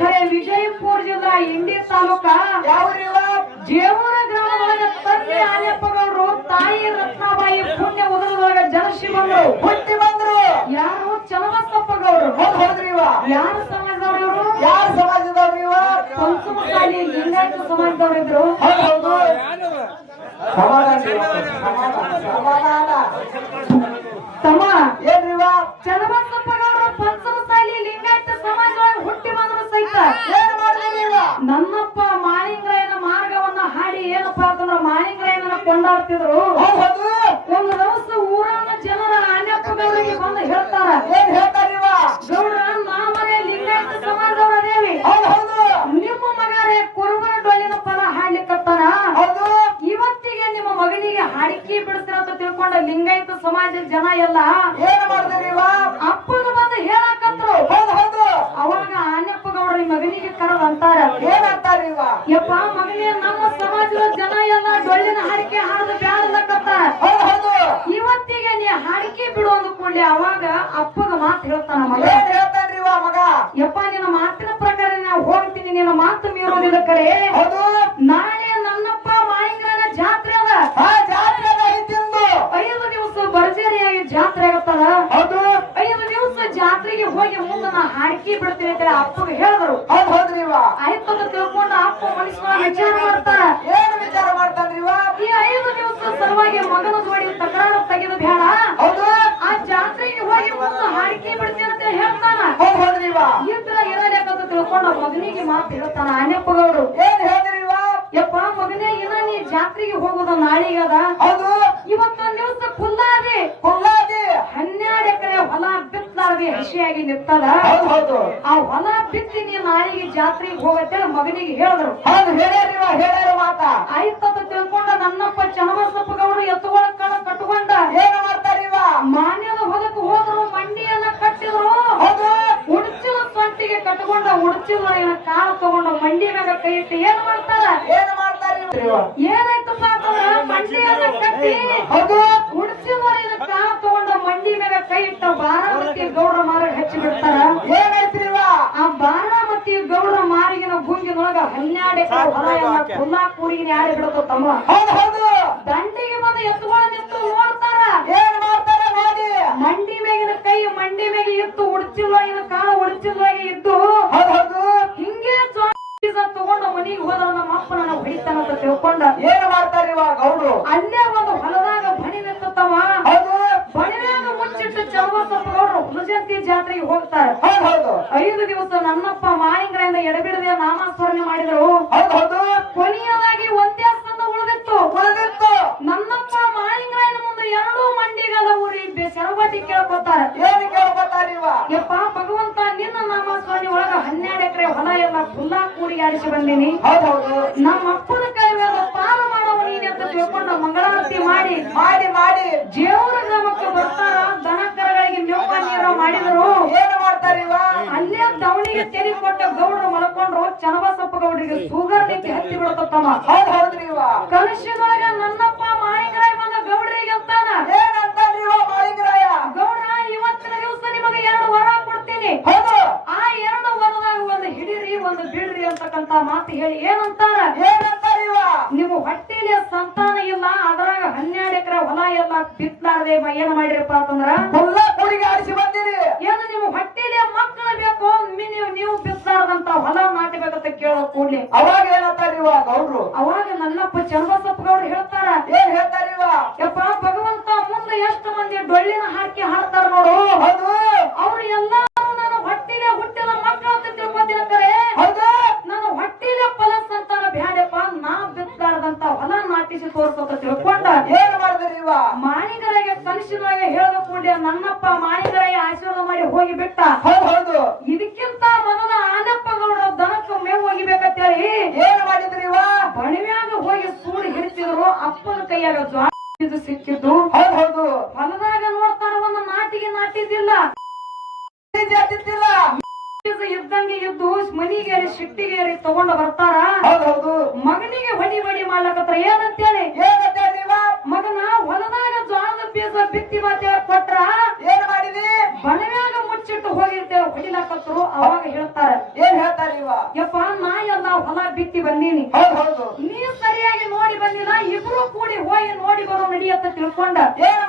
ಖರೆ ವಿಜಯಪುರ ಜಿಲ್ಲಾ ಇಂಡಿ ತಾಲೂಕ ಜೇವೂರ ಗ್ರಾಮದೊಳಗ ತಂದೆ ಆನೆಪ್ಪಗೌಡರು ತಾಯಿ ರತ್ನಾಬಾಯಿ ಪುಣ್ಯ ಉದರದೊಳಗ ಜನಶಿ ಬಂದ್ರು ಹುಟ್ಟಿ ಬಂದ್ರು. ಯಾರು? ಚನ್ನಬಸಪ್ಪಗೌಡರು. ಯಾರು ಸಮಾಜದವರು? ಯಾರು ಸಮಾಜದವ್ರು? ಇವ ಪಂಚಮಸಾಲಿ ಲಿಂಗಾಯತ ಸಮಾಜದವರಿದ್ರು. ತಮ್ಮ ಏನ್ರಿವ ಚನ್ನಬಸಪ್ಪಗೌಡರು ಪಂಚಮಸಾಲಿ ಲಿಂಗಾಯತ ಸಮಾಜದೊಳಗೆ ಹುಟ್ಟಿ ಬಂದ್ರು ಸಹಿತ ಏನ್ ಮಾಡಿದ್ರಿ? ನನ್ನಪ್ಪ ಮಾಳಿಂಗರಾಯನ ಮಾರ್ಗವನ್ನ ಹಾಡಿ ಏನಪ್ಪಾ ಅಂತಂದ್ರ ಮಾಳಿಂಗರಾಯನ ಕೊಂಡಾಡ್ತಿದ್ರು. ಒಂದು ದಿವಸ ಊರನ್ನ ಜನರ ಆನೆಪ್ಪಗೌಡರಿಗೆ ಬಂದು ಹೇಳ್ತಾರ, ಏನ್ ಹೇಳ್ತಾರಿವ? ಗೌಡ್ರ ನಾಮನೆ ಲಿಂಗಾಯತ ಸಮಾಜದವರದೇವಿ, ನಿಮ್ಮ ಮಗರೇ ಕುರುಬರ ಡೊಳ್ಳಿನ ಪದ ಹಾಡ್ಲಿಕ್ಕತ್ತಾರ, ಇವತ್ತಿಗೆ ನಿಮ್ಮ ಮಗನಿಗೆ ಹಾಡಿಕೆ ಬಿಡಿಸ್ತಾರ ಅಂತ ತಿಳ್ಕೊಂಡ ಲಿಂಗಾಯತ ಸಮಾಜದ ಜನ ಎಲ್ಲ ಏನ್ ಮಾಡಿದ್ರಿವ? ಅಪ್ಪಗ ಬಂದು ಹೇಳಕತ್ರು. ಅವಾಗ ಆನೆಪ್ಪಗೌಡರ ಮಗನಿಗೆ ಕರೆದ ಅಂತಾರ, ಏನಂತಾರಿವ? ಯಪ್ಪ ಮಗನೇ, ನಮ್ಮ ಸಮಾಜದ ಜನ ಎಲ್ಲ ಡೊಳ್ಳಿನ ಹಾಡಿಕೆ ಹಾಡದ ಬ್ಯಾಡಲಕತ್ತಾರ, ಇವತ್ತಿಗೆ ನೀ ಹಾಡಿಕೆ ಬಿಡು ಅಂದ್ಕೊಂಡೆ. ಅವಾಗ ಅಪ್ಪಗ ಮಾತು ಹೇಳ್ತಾನ ಮಗ, ಏನ್ ಹೇಳ್ತಾನ್ರಿವ ಮಗ? ಯಪ್ಪ ನಿನ್ನ ಮಾತಿನ ಪ್ರಕಾರ ನಾವು ಹೋಗ್ತೀನಿ, ನಿನ್ನ ಮಾತು ಮೀರೋದಿಲ್ಲ ಕರೆ. ನಾಳೆ ನನ್ನಪ್ಪ ಮಾಳಿಂಗರನ ಜಾತ್ರೆ ಅದ, ಜಾತ್ರೆ ಐತಿಂದು 5 ದಿವಸ ಭರ್ಜರಿಯಾಗಿ ಜಾತ್ರೆ ಆಗತ್ತದ. 5 ದಿವಸ ಜಾತ್ರೆಗೆ ಹೋಗಿ ಮುಂದೆ ನಾ ಹಾಡಿಕೆ ಬಿಡ್ತೀನಿ ಅಂತ ಅಪ್ಪಗೆ ಹೇಳಿದ್ರು. ಹೌದ್ರಿವ? ಆಯ್ತು ಅಂತ ತಿಳ್ಕೊಂಡು ಅಪ್ಪ ಮನುಷ್ಯನ ವಿಚಾರ ಮಾಡ್ತಾರ. ಏನ್ ವಿಚಾರ ಮಾಡ್ತಾನ್ರಿವ? ಈ 5 ದಿವಸ ಸಲುವಾಗಿ ಮಗನ ಜೋಡಿ ತಕರಾರು ತೆಗೆದು ಬೇಡ, ಆ ಜಾತ್ರೆಗೆ ಹೋಗಿ ಮುಂದೆ ಹಾಡಿಕೆ ಬಿಡ್ತೀನಿ ಅಂತ ಹೇಳ್ತಾನ. ಹೌದ್ರಿವ? ಇದ್ರ ಇರಲೇಕಂತ ತಿಳ್ಕೊಂಡು ಮಗನಿಗೆ ಮಾತು ಹೇಳ್ತಾನ ಆನೆಪ್ಪಗೌಡರು. ಏನ್ ಹೇಳಿದ್ರಿವ? ಯಪ್ಪ ಮಗನೇ, ಇನ್ನ ನೀ ಜಾತ್ರೆಗೆ ಹೋಗೋದ ನಾಳಿಗದ, ಇವತ್ತೊಂದ್ ದಿವಸ ಕುಲ್ಲಾದಿ 12 ಎಕರೆ ಹೊಲ ಬಿತ್ತಲಾರದೆ ಹಸಿಯಾಗಿ ನಿಂತದ. ಆ ಹೊಲ ಬಿತ್ತಿ ನೀ ನಾಳಿಗೆ ಜಾತ್ರೆಗೆ ಹೋಗತ್ತೆ ಮಗನಿಗೆ ಹೇಳಿದ್ರು. ಹೇಳ್ಯಾರ ಮಾತ. ಆಯ್ತಂತ ತಿಳ್ಕೊಂಡ ನನ್ನಪ್ಪ ಚನ್ನಬಸಪ್ಪಗೌಡರು ಎತ್ತುಗಳ ಕಣ ಕಟ್ಕೊಂಡ ಏನ್ ಮಾಡ್ತಾರಿವ? ಮಾನ್ಯದ ಹೊಲಕ್ಕೆ ಹೋದ್ರು, ಮಂಡಿಯನ್ನ ಕಟ್ಟಿದ್ರು, ಉಡ್ಚಿಲ ಸೊಂಟಿಗೆ ಕಟ್ಕೊಂಡ ಉಡ್ಚಿಲ ಕಾಳು ತಗೊಂಡ ಮಂಡಿ ಮ್ಯಾಗ ಕೈ ಇಟ್ಟು ಏನ್ ಮಾಡ್ತಾರ? ಏನ್ ಮಾಡ್ತಾರಿವ? ಏನಾಯ್ತಪ್ಪ ಅಂತಂದ್ರ ಮಂಡಿಯನ್ನ ಕಟ್ಟಿ ಉಡ್ಚಿಲ ಕಾಳು ತಗೊಂಡ ಮಂಡಿ ಮ್ಯಾಗ ಕೈ ಇಟ್ಟ ಬಾರಾಮತಿ ಗೌಡ್ರ ಮಾರಿಗೆ ಹಚ್ಚಿ ಬಿಡ್ತಾರ. ಏನಾಯ್ತ್ರಿವ? ಆ ಬಾರಾಮತಿ ಗೌಡ್ರ ಮಾರಿಗಿನ ಗುಂಗಿನೊಳಗ 12 ಎಕರೆ ಹೊಲ ಎಲ್ಲ ಕುಲ್ಲಾ ಕೂರಿಗಿನ ಆಡಿ ಬಿಡತ ತಮ್ಮ. ದಂಡಿಗೆ ಬಂದು ಎತ್ತುಗಳ ನಿಂತು ನೋಡ್ತಾರ. ಏನ್ ಮಾಡ್ತಾರ ನೋಡಿ? ಮಂಡಿ ಮೇಗಿನ ಕೈ ಮಂಡಿ ಮೇಗೆ ಇತ್ತು, ಉಡ್ಚಿಲ್ವಾಗಿನ ಕಾಳು ಉಡ್ಚಿಲ್ವಾಗಿ ಇದ್ದು, ಹಿಂಗೆ ತಗೊಂಡ ಮನಿಗೆ ಹೋದ ನಮ್ಮ ಅಪ್ಪ ನನ್ನ ಹೊಡಿತಾನಂತ ತಿಳ್ಕೊಂಡ ಏನ್ ಮಾಡ್ತಾರಿವ ಗೌಡ್ರು? ಅಲ್ಲೇ ಒಂದು ಹೊಲದಾಗ ಬಣಿ ನಿಂತವ. ಬಣಿನಾಗ ಮುಚ್ಚಿಟ್ಟು ಚನ್ನಬಸಪ್ಪಗೌಡರು ಹುಲಜಂತಿ ಜಾತ್ರೆಗೆ ಹೋಗ್ತಾರೆ. 5 ದಿವಸ ನನ್ನಪ್ಪ ಮಾಳಿಂಗರಾಯನ ಎಡಬಿಡದೆ ನಾಮಸ್ಮರಣೆ ಮಾಡಿದ್ರು. ಕೊನೆಯದಾಗಿ ಒಂದೇ ಸಂದ ಉಳಿದಿತ್ತು. ನನ್ನಪ್ಪ ಮಾಳಿಂಗರಾಯನ ಮುಂದೆ 2 ಮಂಡಿಗಲ ಊರಿ ಸರಬಟ್ಟಿ ಕೇಳ್ಕೊತಾರೆ. ಏನ್ ಕೇಳ್ಕೊತಾರಿವ? ಯಪ್ಪ ಭಗವಂತ, ನಿನ್ನ ನಾಮಸ್ಮರಣೆ ಒಳಗ 12 ಎಕರೆ ಹೊಲ ಎಲ್ಲ ಕುಲ್ಲಾ ಕೂಡಿ ಆಡಿಸಿ ಬಂದೀನಿ. ನಮ್ಮ ಅಪ್ಪನ ಕೈವೇದ ಪಾಲು ಮಾಡವ ನೀನೆ ಅಂತ ತಿಳ್ಕೊಂಡು ಮಂಗಳಾರತಿ ಮಾಡಿ ಜೇವೂರ ಗ್ರಾಮಕ್ಕೆ ಬರ್ತಾರ. ದನ ಕರಗಳಿಗೆ ಮೇವ ನೀರ ಮಾಡಿದ್ರು. ಏನ್ ಮಾಡ್ತಾರಿವ? ಅಲ್ಲೇ ದವಣಿಗೆ ತೆರಿ ಕೊಟ್ಟ ಗೌಡ್ರು ಮಲ್ಕೊಂಡ್ರು. ಚನ್ನಬಸಪ್ಪ ಗೌಡ್ರಿಗೆ ಶುಗರ್ ನೀತಿ ಹತ್ತಿ ಬಿಡ್ತಮ್ಮ. ಹೌದ್ರಿವ? ಕಲಶದೊಳಗ ನನ್ನಪ್ಪ ಮಾಳಿಂಗರಾಯ ಬಂದ ಗೌಡ್ರಿಗೆ ಅಂತಾನ, ಏನಂತಾರಿವ ಮಾಳಿಂಗರಾಯ? ಗೌಡ್ರ, ಇವತ್ತಿನ ದಿವಸ ನಿಮಗೆ 2 ವರ ಕೊಡ್ತೀನಿ, ಆ 2 ವರದಾಗ ಒಂದು ಹಿಡಿರಿ ಒಂದು ಬಿಡ್ರಿ ಅಂತಕ್ಕಂತ ಮಾತು ಹೇಳಿ ಏನಂತಾರ? ಏನಂತಾರಿವ? ನೀವು ಹೊಟ್ಟೆಲಿ ಸಂತಾನ ಇಲ್ಲ, ಅದ್ರಾಗ 12 ಎಕರೆ ಹೊಲ ಎಲ್ಲ ಬಿತ್ತಲಾರದೆ ಏನ್ ಮಾಡಿರಪ್ಪ ಅಂತಂದ್ರ ಕುಲ್ಲಾ ಕೂಡಿಗೆ ಆಡಿಸಿ ಬಂದಿರಿ. ಏನು ನಿಮ್ಮ ಹೊಟ್ಟೆಲಿ ಮಕ್ಕಳು ಬೇಕು, ನೀವು ಬಿತ್ತಲಾರದಂತ ಹೊಲ ನಾಟಬೇಕಂತ ಕೇಳೋ ಕೂಡ್ಲಿ ಅವಾಗ ಏನಂತಾರಿವ ಗೌಡ್ರು? ಅವಾಗ ನನ್ನಪ್ಪ ಚನ್ನಬಸಪ್ಪಗೌಡ್ರು ಹೇಳ್ತಾರ, ಏನ್ ಹೇಳ್ತಾರಿವ? ಯಪ್ಪ ಭಗವಂತ, ಮುಂದೆ ಎಷ್ಟು ಮಂದಿ ಡೊಳ್ಳಿನ ಹಾಕಿ ಹಾಡ್ತಾರ ನೋಡು, ಅವ್ರು ಎಲ್ಲಾರು ನನ್ನ ಹೊಟ್ಟೆಲೆ ಹುಟ್ಟಿದ ಮಕ್ಕಳು ಅಂತ ತಿಳ್ಕೊತಿನ ಕರೆ, ನನ್ನ ಹೊಟ್ಟೆಲೆ ಫಲ ಸಂತಾನ ಬ್ಯಾಡಪ್ಪ, ನಾ ಬಿತ್ತಲಾರದಂತ ಹೊಲ ನಾಟಿಸಿ ತೋರ್ಸಂತ ತಿಳ್ಕೊಂಡ ಏನ್ ಮಾಡಿದ್ರಿವ? ಮಾಳಿಗರಾಯ ಕನಸಿನೊಳಗೆ ಹೇಳದ ಕೂಡಲೇ ನನ್ನಪ್ಪ ಮಾಳಿಗರಾಯ ಆಶೀರ್ವಾದ ಮಾಡಿ ಹೋಗಿ ಬಿಟ್ಟ. ಇದಕ್ಕಿಂತ ಮೊದಲ ಆನೆಪ್ಪಗೌಡರ ದನಕ್ಕೆ ಮೇವು ಹೋಗಿಬೇಕಂತೇಳಿ ಏನ್ ಮಾಡಿದ್ರಿವ? ಬಣಿವ್ಯಾಗ ಹೋಗಿ ಸೂಡಿ ಹಿಡಿತಿದ್ರು. ಅಪ್ಪನ ಕೈಯಾಗ ಜ್ವಾಳ ಸಿಕ್ಕಿದ್ದು. ಹೊಲದಾಗ ನೋಡ್ತಾರ, ಒಂದು ನಾಟಿಗೆ ನಾಟಿದ್ದಿಲ್ಲ, ಇದ್ದಂಗೆ ಇದ್ದು ಮನಿಗೇರಿ ಶಿಟ್ಟಿಗೇರಿ ತಗೊಂಡ ಬರ್ತಾರ. ಮಗನಿಗೆ ಹೊಡಿ ಮಾಡ್ಲಕತ್ರ. ಏನಂತೇಳಿ ಮಗನ ಹೊಲದಾಗ ಜ್ವಾಳದ ಬೀಜ ಬಿತ್ತಿ ಮಾತೇಳ ಕೊಟ್ರ, ಏನ್ ಮಾಡಿದಿ? ಬಣವ್ಯಾಗ ಮುಚ್ಚಿಟ್ಟು ಹೋಗಿರ್ತೇವೆ ಹೊಡಿಲಾಕತ್ರು. ಅವಾಗ ಹೇಳ್ತಾರ, ಏನ್ ಹೇಳ್ತಾರ ಇವ? ಯಪ್ಪ ನಾ ಎಲ್ಲ ಹೊಲ ಬಿತ್ತಿ ಬಂದೀನಿ, ಹೌದು ನೀ ಸರಿಯಾಗಿ ನೋಡಿ ಬಂದಿಲ್ಲ, ಇಬ್ರು ಕೂಡಿ ಹೋಗಿ ನೋಡಿ ಬರೋ ನಡಿ ಅಂತ ತಿಳ್ಕೊಂಡ ಏನ್